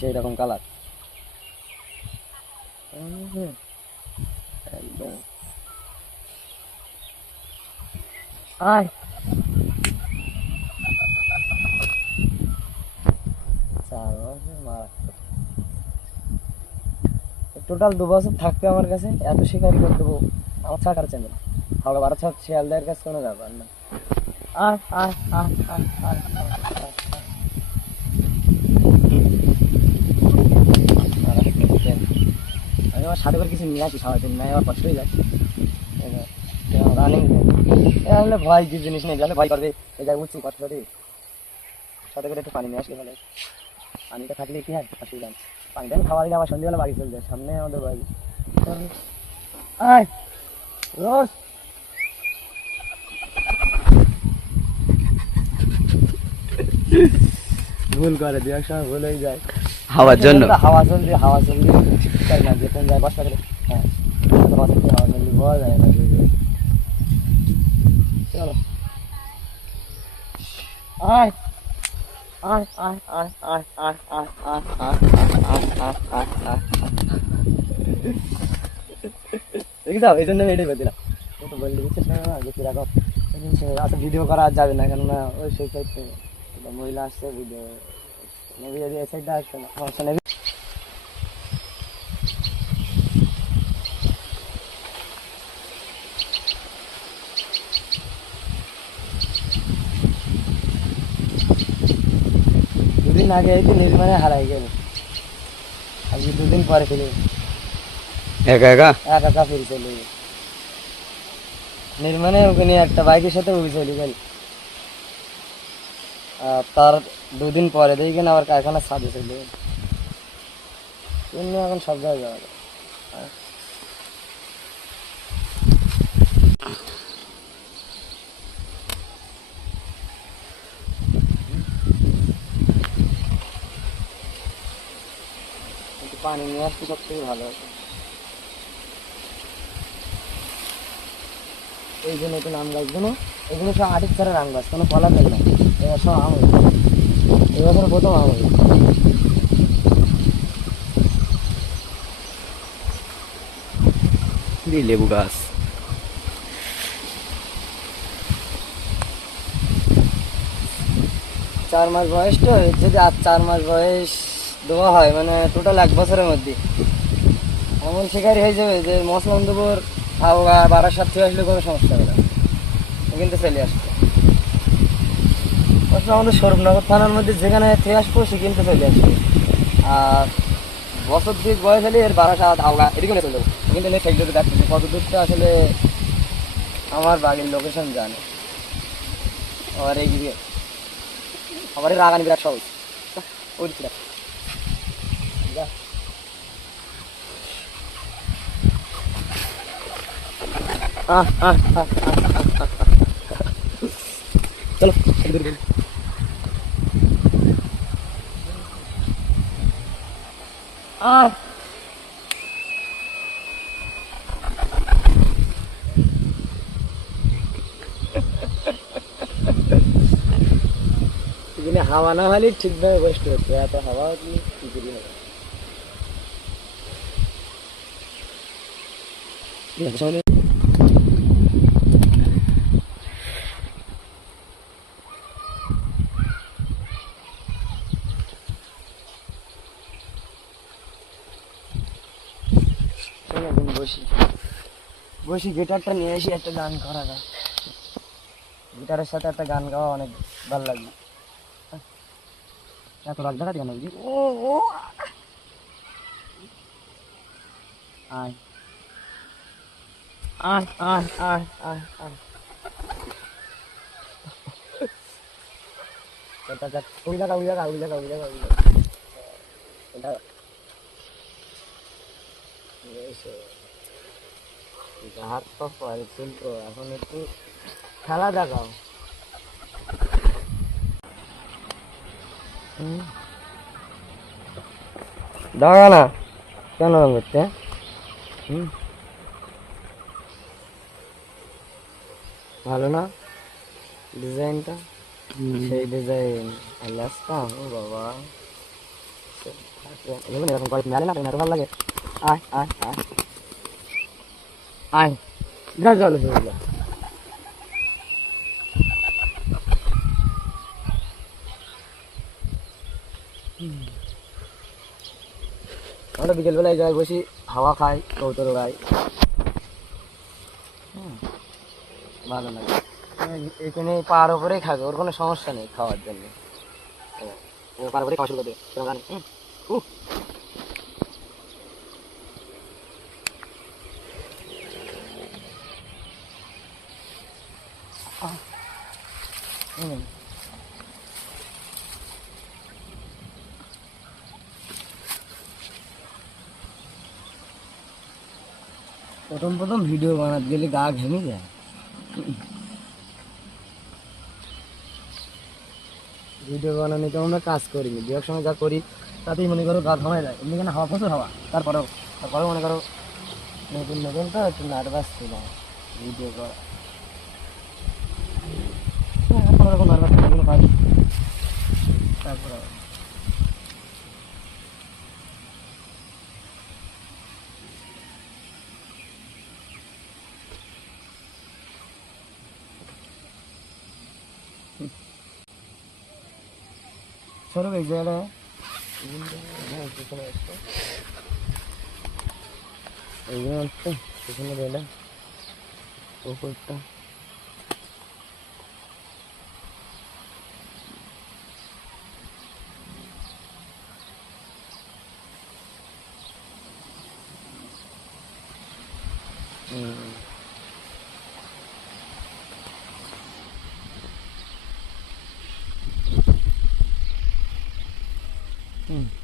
সেই রকম কালার একদম আয় টোটাল দু বছর থাকতে আমার কাছে এত শিকারি করতে দেবো আমার ছাড় চেন না হাওড়া বারো ছাড় শিয়ালদার কাছে কোনো ব্যাপার না। আয়, আয়, আয়। আমি আমার সাথে করে কিছু নিয়ে আসি সবাই জন্য আমার কষ্ট হয়ে যায় রানিং হলে ভয় কি জিনিস নেই তাহলে ভয় করবে। এই জায়গায় উঁচু কষ্ট সাথে করে একটু পানি নিয়ে আসলে ভালো পানিটা থাকলে কি হয়? অসুবিধা নেই পানিটা আমি খাওয়া দিলে আবার সন্ধ্যেবেলা বাড়ি চলে যায় সামনে আমাদের বাড়ি। আয় রোজ। ভুল করে দু এক সময় ভুল হয়ে যায়। হাওয়ার জন্য? হাওয়া চলছে হাওয়া চলছে তাই না? যেখানে যায় করে। হ্যাঁ হাওয়া চলছে যায় না চলো। আয়। দাও এই জন্য আমি এটাই তো বললি না? যে কীরকম আসলে ভিডিও করা আর যাবে না, কেননা ওই সেই সাইড থেকে। মহিলা আসছে ভিডিও এই সাইডটা আসছে না। দুদিন আগে এই নির্মাণে হারাই গেল। আজকে দুদিন পরে ফেলে একা একা? একা একা ফিরে চলে গেল। নির্মাণে ওখানে একটা বাইকের সাথে উঠে চলে গেল। আর তার দুদিন পরে দেখি আবার কারখানা ছাদে চলে গেল। এখন সব জায়গায় যাওয়া যায়। পানি নিয়ে আসতে সব থেকে ভালো আছে এই যে নতুন আম গাছগুলো এগুলো সব আটির চারের আম গাছ কোনো কলা বেল না। এবার সব আম এবছর প্রথম আম লেবু গাছ? চার মাস বয়স তো যদি আর চার মাস বয়স দেওয়া হয় মানে টোটাল এক বছরের মধ্যে। এমন শিকারি হয়ে যাবে যে মসলন্দপুর, হাওড়া, বারাসাত থেকে আসলে কোনো সমস্যা হবে না। কিন্তু চলে আসবে। অবশ্য আমাদের সৌরভনগর থানার মধ্যে যেখানে থেকে আসব সে কিন্তু চলে আসবে। আর বছর দুই বয়স হলে এর বারাসাত, হাওড়া, এদিকে চলে যাব। কিন্তু আমি ফেকডোতে দেখছি কত দূরটা আসলে আমার বাড়ির লোকেশন জানে। আর এই দিকে আমার রাগানি বিরাট সহজ ওই जाएगा चलो हवा ना वाली ठीक है वेस्ट होती है तो हवा होती है হচ্ছে এত হাওয়া হলে কি করি হবে চলো এখন বসি বসি গিটারটা নিয়ে এসে একটা গান করা যায় গিটারের সাথে একটা গান গাওয়া অনেক ভালো লাগবে এত রাগ দেখাতে কেন বুঝি ও ও আয় আয় আয় আয় আয় আয়। ওই জায়গা ওই জায়গা ওই জায়গা ওই জায়গা ওই জায়গা হাত পা পরে কিন্তু এখন একটু খেলা দেখাও। দাঁড়া না, কেন করতে? হুম? ভালো না? ডিজাইনটা? সেই ডিজাইন। আলাস্কা ও বাবা। দেখুন এরকম করে মেলে না এত ভালো লাগে। আয় আয় আয়। আয়। যা চলো চলো আমরা বিকেলবেলা এই বসি হাওয়া খাই কৌতর গাই হুম, ভালো লাগে। এই- এখানে পার ওপরেই খাবে, ওর কোনো সমস্যা নেই খাওয়ার জন্য। ওপরেই খাওয়া শুরু করবে, সেরকম। প্রথম প্রথম ভিডিও বানাতে গেলে গা ঘেমে যায়। ভিডিও বানানো তো আমরা কাজ করিনি এক সময় যা করি তাতেই মনে করো গা ঘামায় যায়। এমনি কেন হাওয়া প্রচুর হাওয়া। তারপরেও তারপরেও মনে করো নতুন নতুন তো একটু নার্ভাস ছিল ভিডিও করা। হ্যাঁ, কোনো রকম নার্ভাস তারপরে সরব এক জায়গায় এইগুলো হচ্ছে পিছনে বেলা উপরটা হুম ও